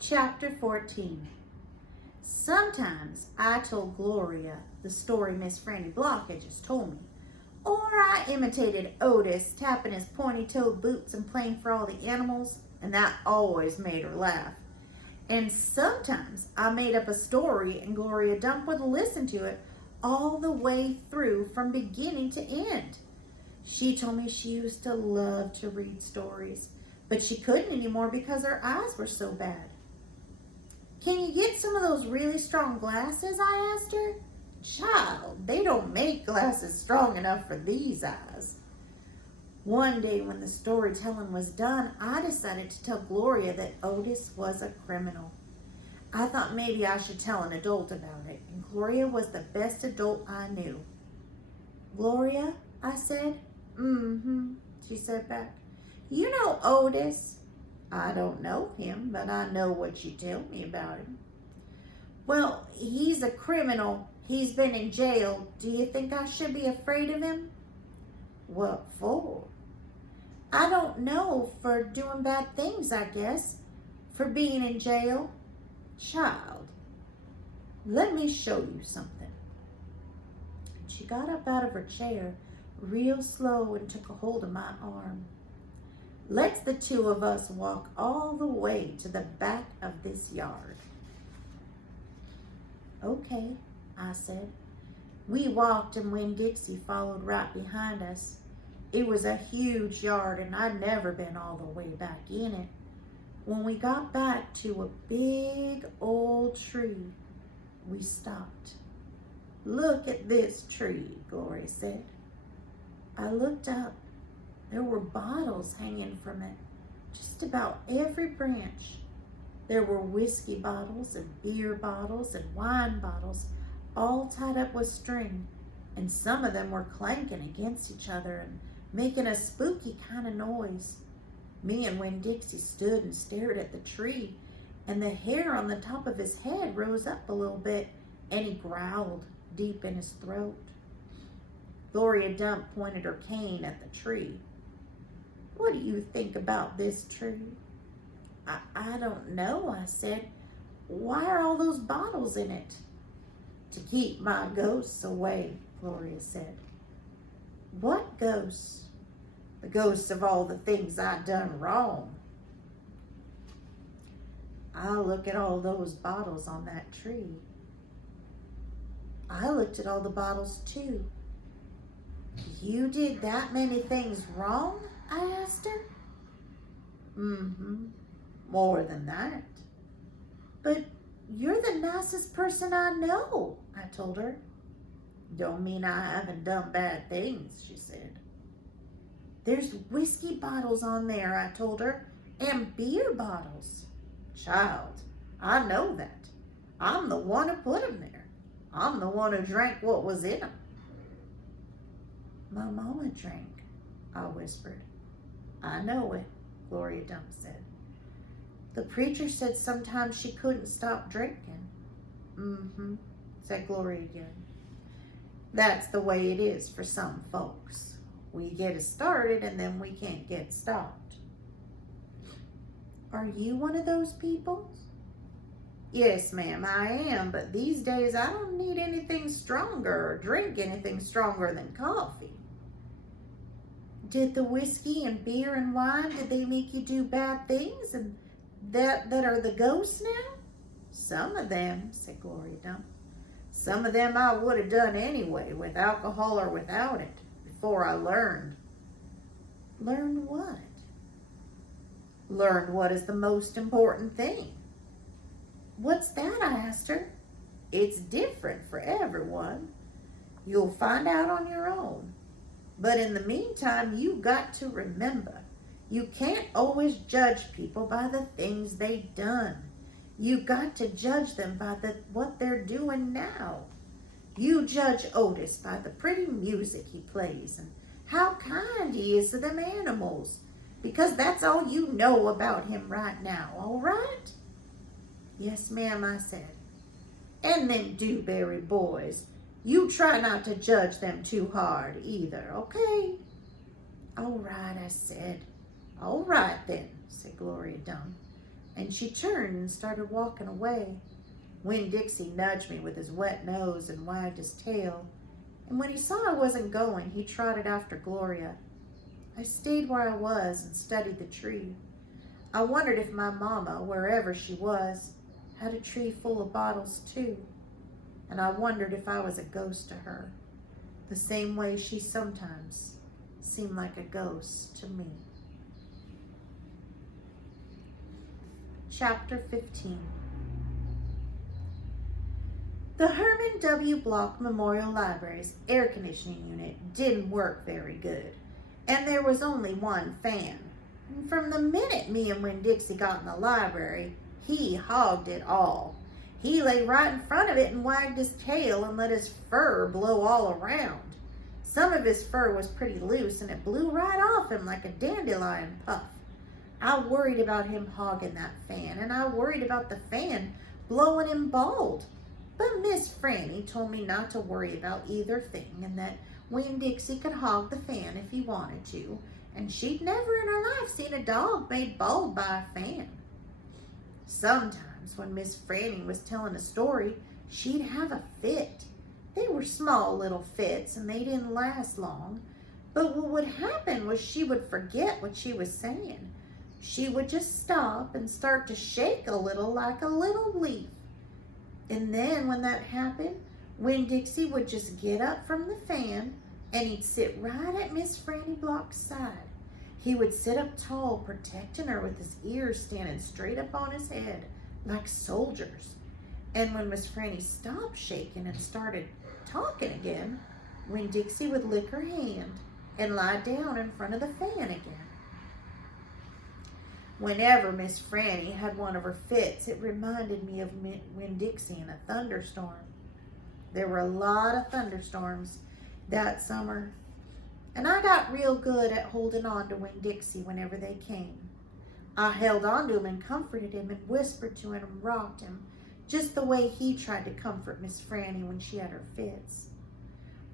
Chapter 14. Sometimes I told Gloria the story Miss Franny Block had just told me, or I imitated Otis tapping his pointy-toed boots and playing for all the animals, and that always made her laugh. And sometimes I made up a story and Gloria Dump would listen to it all the way through from beginning to end. She told me she used to love to read stories, but she couldn't anymore because her eyes were so bad. "Can you get some of those really strong glasses?" I asked her. "Child, they don't make glasses strong enough for these eyes." One day when the storytelling was done, I decided to tell Gloria that Otis was a criminal. I thought maybe I should tell an adult about it, and Gloria was the best adult I knew. "Gloria," I said. "Mm-hmm," she said back. "You know Otis?" "I don't know him, but I know what you tell me about him." "Well, he's a criminal. He's been in jail. Do you think I should be afraid of him?" "What for?" "I don't know. For doing bad things, I guess. For being in jail." "Child, let me show you something." She got up out of her chair real slow and took a hold of my arm. "Let's the two of us walk all the way to the back of this yard." "Okay," I said. We walked and Winn-Dixie followed right behind us. It was a huge yard and I'd never been all the way back in it. When we got back to a big old tree, we stopped. "Look at this tree," Gloria said. I looked up. There were bottles hanging from it, just about every branch. There were whiskey bottles and beer bottles and wine bottles, all tied up with string, and some of them were clanking against each other and making a spooky kind of noise. Me and Winn-Dixie stood and stared at the tree, and the hair on the top of his head rose up a little bit, and he growled deep in his throat. Gloria Dump pointed her cane at the tree. "What do you think about this tree?" I don't know," I said. "Why are all those bottles in it?" "To keep my ghosts away," Gloria said. "What ghosts?" "The ghosts of all the things I done wrong." I look at all those bottles on that tree. I looked at all the bottles too. "You did that many things wrong?" I asked her. "Mm-hmm, more than that." "But you're the nicest person I know," I told her. "Don't mean I haven't done bad things," she said. "There's whiskey bottles on there," I told her, "and beer bottles." "Child, I know that. I'm the one who put them there. I'm the one who drank what was in them." "My mama drank," I whispered. "I know it," Gloria Dump said. "The preacher said sometimes she couldn't stop drinking." "Mm-hmm," said Gloria again. "That's the way it is for some folks. We get it started and then we can't get stopped." "Are you one of those people?" "Yes, ma'am, I am, but these days I don't need anything stronger or drink anything stronger than coffee." "Did the whiskey and beer and wine, did they make you do bad things and that are the ghosts now?" "Some of them," said Gloria Dump. "Some of them I would have done anyway, with alcohol or without it, before I learned." "Learned what?" "Learned what is the most important thing." "What's that?" I asked her. "It's different for everyone. You'll find out on your own. But in the meantime, you got to remember, you can't always judge people by the things they done. You got to judge them by what they're doing now. You judge Otis by the pretty music he plays and how kind he is to them animals, because that's all you know about him right now, all right?" "Yes, ma'am," I said. "And them Dewberry boys, you try not to judge them too hard either, okay?" "All right," I said. "All right then," said Gloria Dump. and she turned and started walking away. Winn-Dixie nudged me with his wet nose and wagged his tail, and when he saw I wasn't going, he trotted after Gloria. I stayed where I was and studied the tree. I wondered if my mama, wherever she was, had a tree full of bottles too, and I wondered if I was a ghost to her, the same way she sometimes seemed like a ghost to me. Chapter 15. The Herman W. Block Memorial Library's air conditioning unit didn't work very good, and there was only one fan. And from the minute me and Winn-Dixie got in the library, he hogged it all. He lay right in front of it and wagged his tail and let his fur blow all around. Some of his fur was pretty loose, and it blew right off him like a dandelion puff. I worried about him hogging that fan, and I worried about the fan blowing him bald. But Miss Franny told me not to worry about either thing, and that Winn-Dixie could hog the fan if he wanted to, and she'd never in her life seen a dog made bald by a fan. Sometimes when Miss Franny was telling a story, she'd have a fit. They were small little fits, and they didn't last long. But what would happen was she would forget what she was saying. She would just stop and start to shake a little like a little leaf. And then when that happened, Winn-Dixie would just get up from the fan and he'd sit right at Miss Franny Block's side. He would sit up tall, protecting her with his ears standing straight up on his head like soldiers. And when Miss Franny stopped shaking and started talking again, Winn-Dixie would lick her hand and lie down in front of the fan again. Whenever Miss Franny had one of her fits, it reminded me of Winn-Dixie in a thunderstorm. There were a lot of thunderstorms that summer, and I got real good at holding on to Winn-Dixie whenever they came. I held on to him and comforted him and whispered to him and rocked him, just the way he tried to comfort Miss Franny when she had her fits.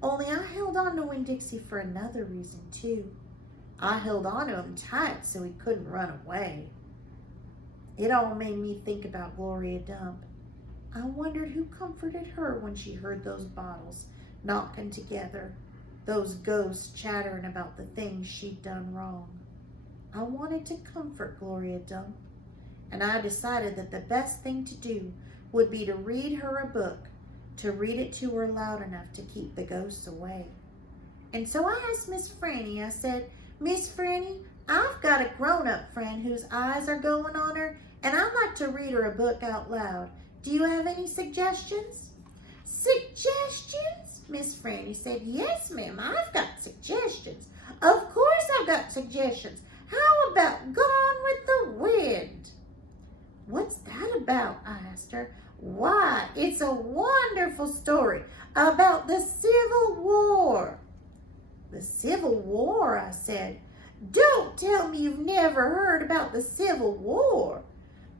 Only I held on to Winn-Dixie for another reason too. I held on to him tight so he couldn't run away. It all made me think about Gloria Dump. I wondered who comforted her when she heard those bottles knocking together, those ghosts chattering about the things she'd done wrong. I wanted to comfort Gloria Dump, and I decided that the best thing to do would be to read her a book, to read it to her loud enough to keep the ghosts away. And so I asked Miss Franny, I said, "Miss Franny, I've got a grown-up friend whose eyes are going on her, and I'd like to read her a book out loud. Do you have any suggestions?" "Suggestions?" Miss Franny said. "Yes, ma'am, I've got suggestions. Of course I've got suggestions. How about Gone with the Wind?" "What's that about?" I asked her. "Why, it's a wonderful story about the Civil War." "The Civil War?" I said. "Don't tell me you've never heard about the Civil War."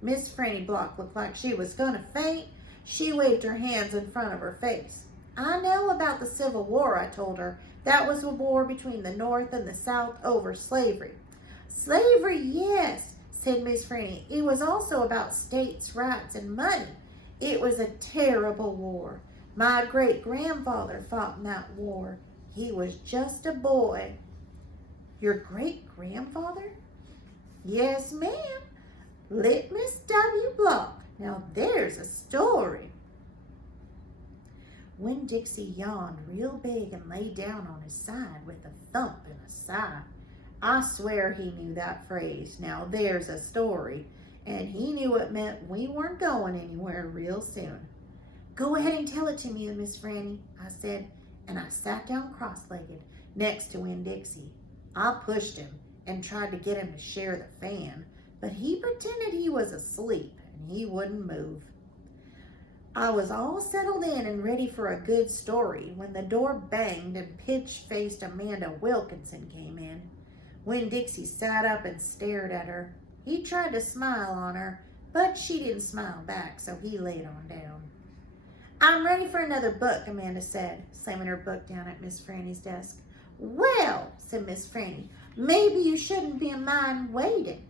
Miss Franny Block looked like she was going to faint. She waved her hands in front of her face. "I know about the Civil War," I told her. "That was a war between the North and the South over slavery." "Slavery, yes," said Miss Franny. "It was also about states' rights and money. It was a terrible war. My great-grandfather fought in that war. He was just a boy." "Your great-grandfather?" "Yes, ma'am. Litmus W. Block. Now there's a story." Winn-Dixie yawned real big and lay down on his side with a thump and a sigh. I swear he knew that phrase, "Now there's a story," and he knew it meant we weren't going anywhere real soon. "Go ahead and tell it to me, Miss Franny," I said, and I sat down cross-legged next to Winn-Dixie. I pushed him and tried to get him to share the fan, but he pretended he was asleep and he wouldn't move. I was all settled in and ready for a good story when the door banged and pitch-faced Amanda Wilkinson came in. Winn-Dixie sat up and stared at her. He tried to smile on her, but she didn't smile back, so he laid on down. "I'm ready for another book," Amanda said, slamming her book down at Miss Franny's desk. "Well," said Miss Franny, "maybe you shouldn't be mind waiting.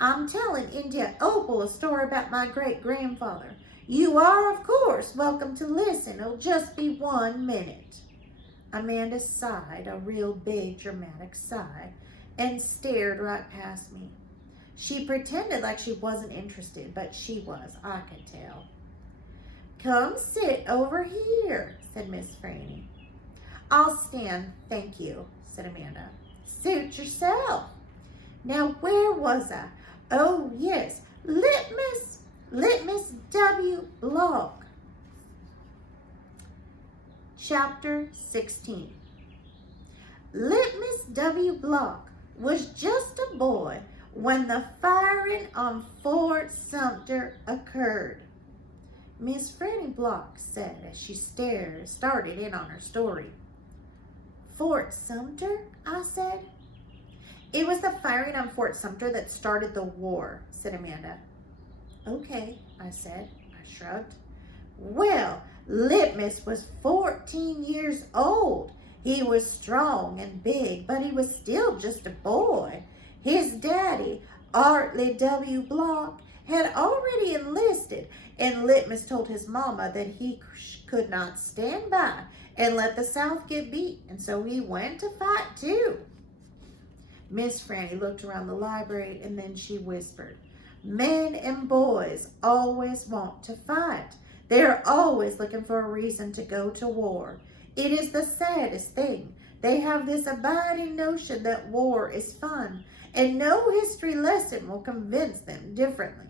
I'm telling India Opal a story about my great-grandfather. You are, of course, welcome to listen. It'll just be 1 minute. Amanda sighed, a real big dramatic sigh, and stared right past me. She pretended like she wasn't interested, but she was, I could tell. Come sit over here, said Miss Franny. I'll stand, thank you, said Amanda. Suit yourself. Now, where was I? Oh, yes, Litmus W. Block. Chapter 16. Litmus W. Block was just a boy when the firing on Fort Sumter occurred, Miss Franny Block said as she started in on her story. Fort Sumter? I said. It was the firing on Fort Sumter that started the war, said Amanda. Okay, I said. I shrugged. Well, Litmus was 14 years old. He was strong and big, but he was still just a boy. His daddy, Artley W. Block, had already enlisted, and Litmus told his mama that he could not stand by and let the South get beat, and so he went to fight too. Miss Franny looked around the library, and then she whispered, Men and boys always want to fight. They are always looking for a reason to go to war. It is the saddest thing. They have this abiding notion that war is fun, and no history lesson will convince them differently.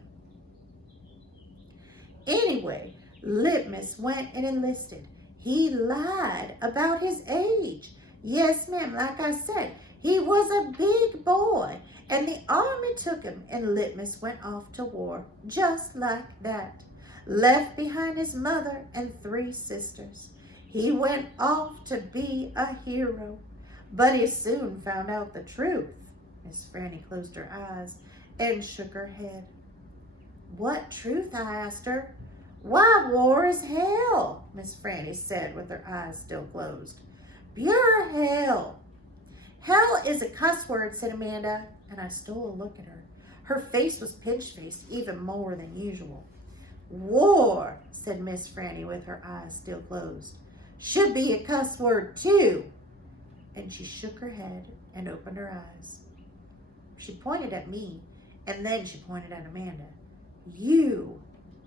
Anyway, Litmus went and enlisted. He lied about his age. Yes, ma'am, like I said, he was a big boy, and the army took him, and Litmus went off to war, just like that. Left behind his mother and 3 sisters. He went off to be a hero, but he soon found out the truth. Miss Franny closed her eyes and shook her head. What truth? I asked her. Why, war is hell, Miss Franny said with her eyes still closed. Pure hell. Hell is a cuss word, said Amanda, and I stole a look at her. Her face was pinch-faced even more than usual. War, said Miss Franny with her eyes still closed, should be a cuss word too. And she shook her head and opened her eyes. She pointed at me, and then she pointed at Amanda. You,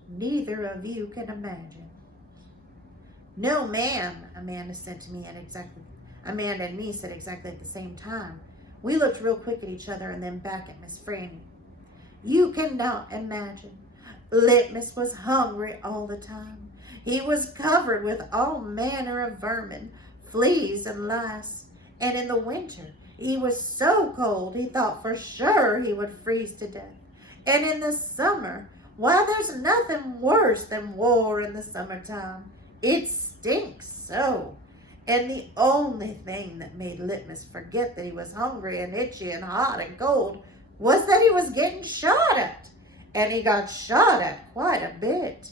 neither of you can imagine. No, ma'am, Amanda and me said exactly at the same time. We looked real quick at each other and then back at Miss Franny. You cannot imagine. Litmus was hungry all the time. He was covered with all manner of vermin, fleas and lice. And in the winter, he was so cold he thought for sure he would freeze to death. And in the summer, why, there's nothing worse than war in the summertime. It stinks so. And the only thing that made Litmus forget that he was hungry and itchy and hot and cold was that he was getting shot at. And he got shot at quite a bit.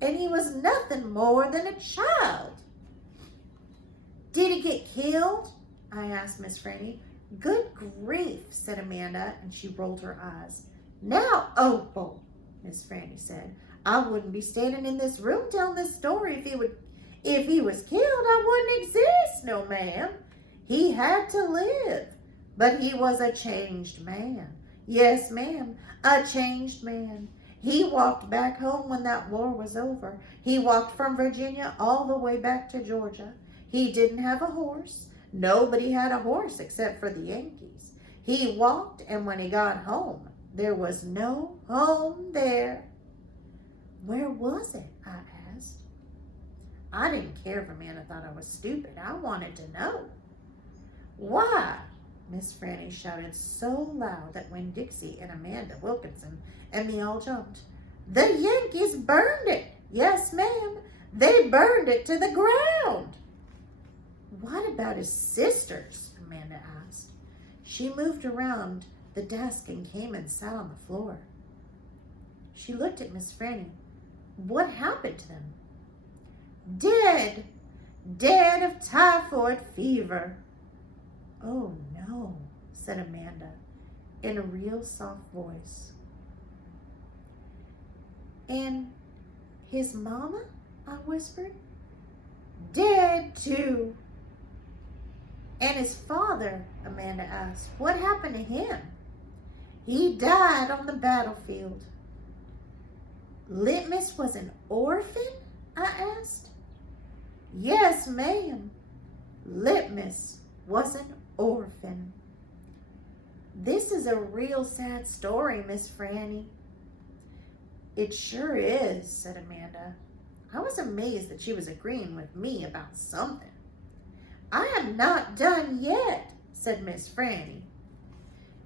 And he was nothing more than a child. Did he get killed? I asked Miss Franny. Good grief, said Amanda, and she rolled her eyes. Now, Opal, Miss Franny said, I wouldn't be standing in this room telling this story if he was killed. I wouldn't exist, no ma'am. He had to live, but he was a changed man. Yes, ma'am, a changed man. He walked back home when that war was over. He walked from Virginia all the way back to Georgia. He didn't have a horse. Nobody had a horse except for the Yankees. He walked, and when he got home, there was no home there. Where was it? I asked. I didn't care if Amanda thought I was stupid. I wanted to know. Why? Miss Franny shouted so loud that Winn-Dixie and Amanda Wilkinson and me all jumped. The Yankees burned it. Yes, ma'am. They burned it to the ground. What about his sisters? Amanda asked. She moved around the desk and came and sat on the floor. She looked at Miss Franny. What happened to them? Dead. Dead of typhoid fever. Oh, no, said Amanda. in a real soft voice. And his mama? I whispered. Dead too. And his father? Amanda asked. What happened to him? He died on the battlefield. Litmus was an orphan? I asked. Yes, ma'am. Litmus was an orphan. This is a real sad story, Miss Franny. It sure is, said Amanda. I was amazed that she was agreeing with me about something. I am not done yet, said Miss Franny.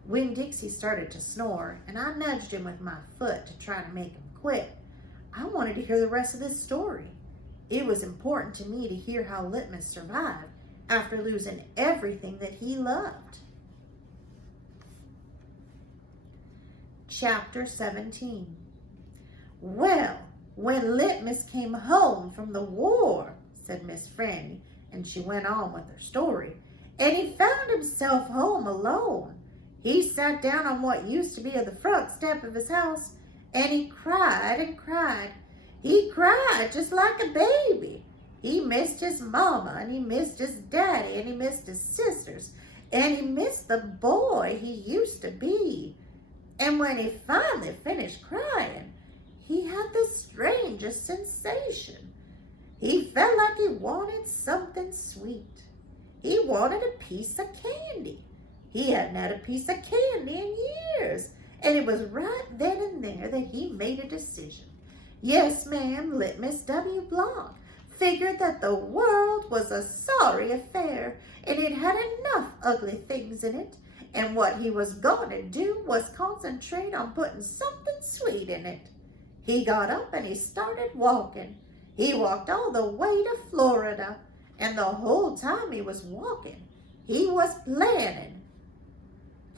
Winn-Dixie started to snore, and I nudged him with my foot to try to make him quit. I wanted to hear the rest of this story. It was important to me to hear how Litmus survived after losing everything that he loved. Chapter 17. Well, when Litmus came home from the war, said Miss Franny, and she went on with her story, and he found himself home alone, he sat down on what used to be the front step of his house, and he cried and cried. He cried just like a baby. He missed his mama, and he missed his daddy, and he missed his sisters, and he missed the boy he used to be. And when he finally finished crying, he had the strangest sensation. He felt like he wanted something sweet. He wanted a piece of candy. He hadn't had a piece of candy in years, and it was right then and there that he made a decision. Yes, ma'am, Litmus W. Block figured that the world was a sorry affair, and it had enough ugly things in it, and what he was going to do was concentrate on putting something sweet in it. He got up and he started walking. He walked all the way to Florida, and the whole time he was walking, he was planning.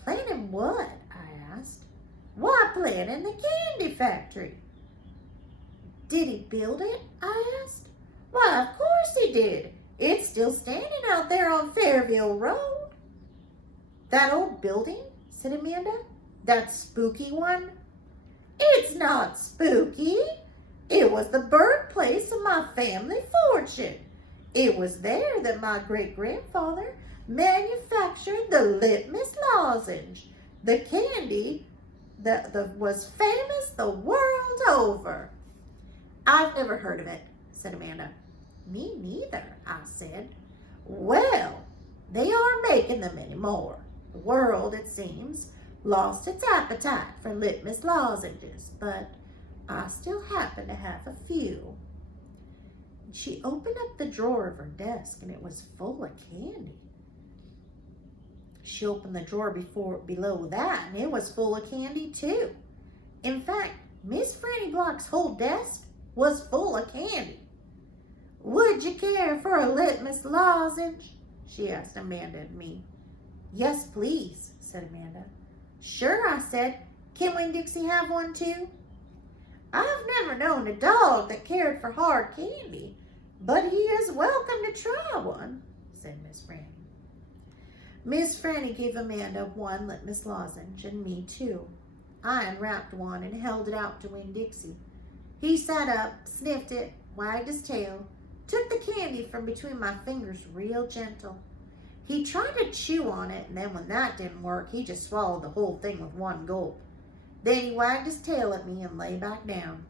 Planning what? I asked. Why, planning the candy factory. Did he build it? I asked. Why, of course he did. It's still standing out there on Fairville Road. That old building? Said Amanda. That spooky one? It's not spooky. It was the birthplace of my family fortune. It was there that my great-grandfather manufactured the Litmus lozenge, the candy that was famous the world over. I've never heard of it, said Amanda. Me neither, I said. Well, they aren't making them anymore. The world, it seems, lost its appetite for Litmus lozenges, but I still happen to have a few. She opened up the drawer of her desk, and it was full of candy. She opened the drawer below that, and it was full of candy too. In fact, Miss Franny Block's whole desk was full of candy. Would you care for a Litmus lozenge? She asked Amanda and me. Yes, please, said Amanda. Sure, I said. Can Winn-Dixie have one too? I've never known a dog that cared for hard candy, but he is welcome to try one, said Miss Franny. Miss Franny gave Amanda one Litmus lozenge and me two. I unwrapped one and held it out to Winn-Dixie. He sat up, sniffed it, wagged his tail, took the candy from between my fingers real gentle. He tried to chew on it, and then when that didn't work, he just swallowed the whole thing with one gulp. Then he wagged his tail at me and lay back down.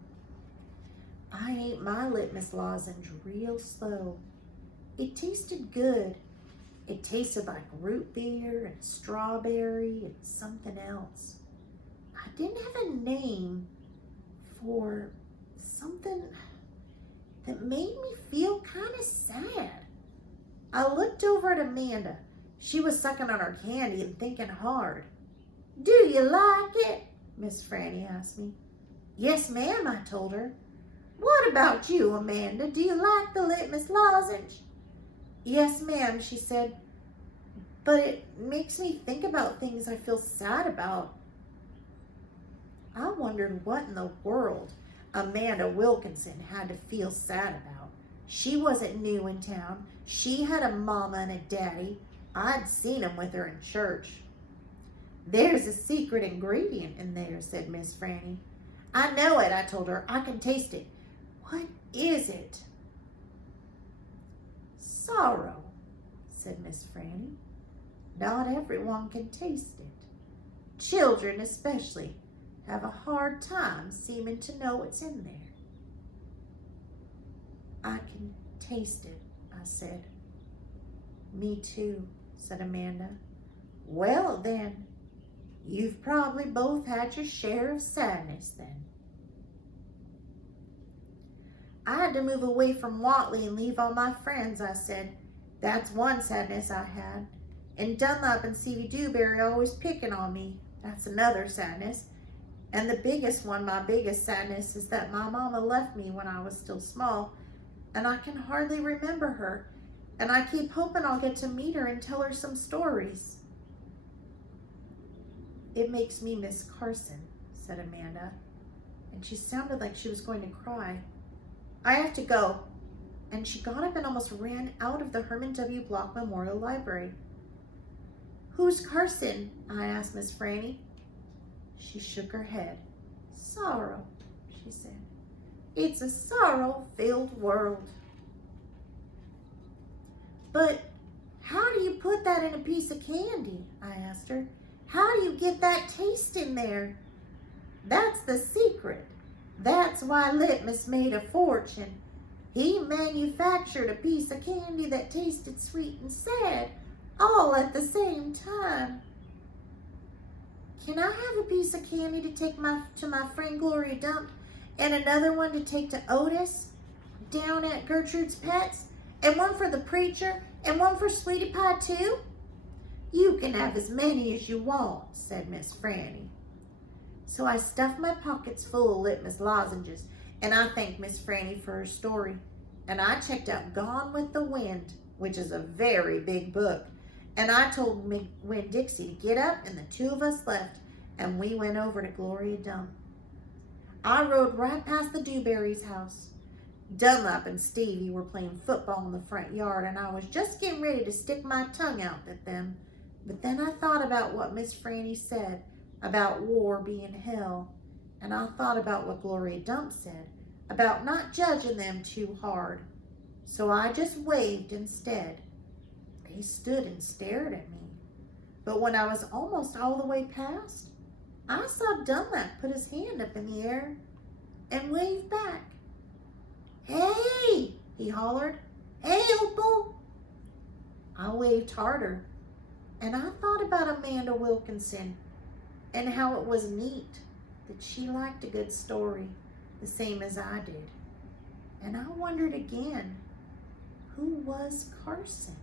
I ate my Litmus lozenge real slow. It tasted good. It tasted like root beer and strawberry and something else. I didn't have a name for something that made me feel kind of sad. I looked over at Amanda. She was sucking on her candy and thinking hard. Do you like it? Miss Franny asked me. Yes, ma'am, I told her. What about you, Amanda? Do you like the Litmus lozenge? Yes, ma'am, she said. But it makes me think about things I feel sad about. I wondered what in the world Amanda Wilkinson had to feel sad about. She wasn't new in town. She had a mama and a daddy. I'd seen them with her in church. There's a secret ingredient in there, said Miss Franny. I know it, I told her. I can taste it. What is it? Sorrow, said Miss Franny. Not everyone can taste it. Children especially have a hard time seeming to know what's in there. I can taste it, I said. Me too, said Amanda. Well then, you've probably both had your share of sadness then. I had to move away from Watley and leave all my friends, I said. That's one sadness I had. And Dunlap and Stevie Dewberry always picking on me. That's another sadness. And the biggest one, my biggest sadness, is that my mama left me when I was still small, and I can hardly remember her. And I keep hoping I'll get to meet her and tell her some stories. It makes me miss Carson, said Amanda, and she sounded like she was going to cry. I have to go. And she got up and almost ran out of the Herman W. Block Memorial Library. Who's Carson? I asked Miss Franny. She shook her head. Sorrow, she said. It's a sorrow-filled world. But how do you put that in a piece of candy? I asked her. How do you get that taste in there? That's the secret. That's why Litmus made a fortune. He manufactured a piece of candy that tasted sweet and sad, all at the same time. Can I have a piece of candy to take to my friend Gloria Dump, and another one to take to Otis down at Gertrude's Pets, and one for the preacher, and one for Sweetie Pie too? You can have as many as you want, said Miss Franny. So I stuffed my pockets full of Litmus lozenges, and I thanked Miss Franny for her story. And I checked out Gone with the Wind, which is a very big book. And I told Winn-Dixie to get up, and the two of us left, and we went over to Gloria Dump. I rode right past the Dewberry's house. Dunlap and Stevie were playing football in the front yard, and I was just getting ready to stick my tongue out at them. But then I thought about what Miss Franny said about war being hell, and I thought about what Gloria Dump said about not judging them too hard. So I just waved instead. They stood and stared at me. But when I was almost all the way past, I saw Dunlap put his hand up in the air and wave back. Hey, he hollered. Hey, Opal. I waved harder, and I thought about Amanda Wilkinson and how it was neat that she liked a good story the same as I did. And I wondered again, who was Carson?